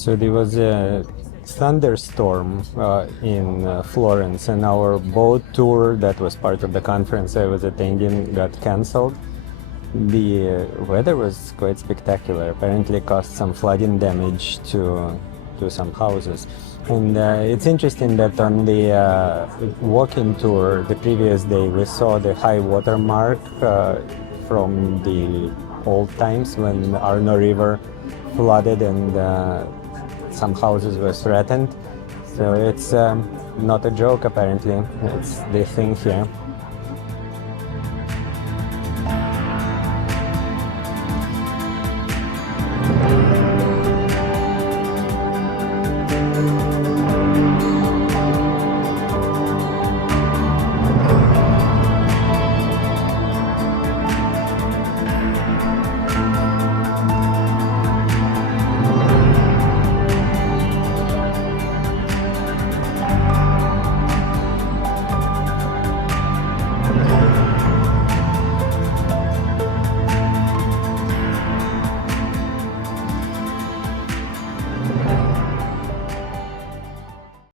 So there was a thunderstorm in Florence, and our boat tour that was part of the conference I was attending got cancelled. The weather was quite spectacular. Apparently caused some flooding damage to some houses. And it's interesting that on the walking tour the previous day we saw the high water mark from the old times when the Arno River flooded and some houses were threatened. So it's not a joke apparently. It's the thing here.